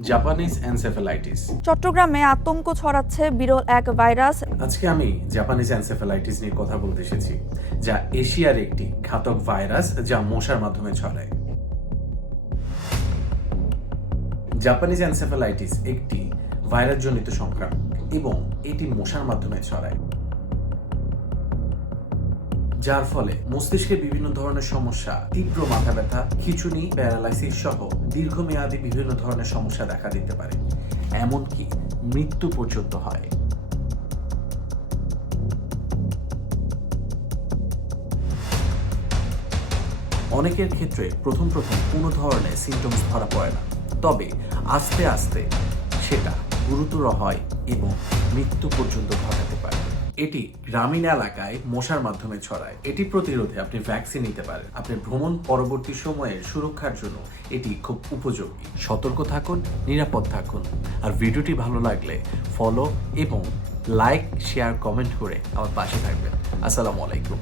Japanese encephalitis. চট্টগ্রামে আতঙ্ক ছড়াচ্ছে বিরল এক ভাইরাস। আজকে আমি জাপানিজ এনসেফ্যালাইটিস নিয়ে কথা বলতে এসেছি, যা এশিয়ার একটি ঘাতক ভাইরাস যা মশার মাধ্যমে ছড়ায়। জাপানিজ এনসেফ্যালাইটিস একটি ভাইরাসজনিত সংক্রমণ এবং এটি মশার মাধ্যমে ছড়ায়, যার ফলে মস্তিষ্কে বিভিন্ন ধরনের সমস্যা, তীব্র মাথা ব্যথা, খিঁচুনি, প্যারালাইসিস সহ দীর্ঘমেয়াদী বিভিন্ন ধরনের সমস্যা দেখা দিতে পারে, এমনকি মৃত্যু পর্যন্ত হয়। অনেকের ক্ষেত্রে প্রথম কোনো ধরনের সিমটমস ধরা পড়ে না, তবে আস্তে আস্তে সেটা গুরুতর হয় এবং মৃত্যু পর্যন্ত ঘটাতে পারে। এটি গ্রামীণ এলাকায় মশার মাধ্যমে ছড়ায়। এটি প্রতিরোধে আপনি ভ্যাকসিন নিতে পারেন। আপনার ভ্রমণ পরবর্তী সময়ের সুরক্ষার জন্য এটি খুব উপযোগী। সতর্ক থাকুন, নিরাপদ থাকুন। আর ভিডিওটি ভালো লাগলে ফলো এবং লাইক, শেয়ার, কমেন্ট করে আমার পাশে থাকবেন। আসসালামু আলাইকুম।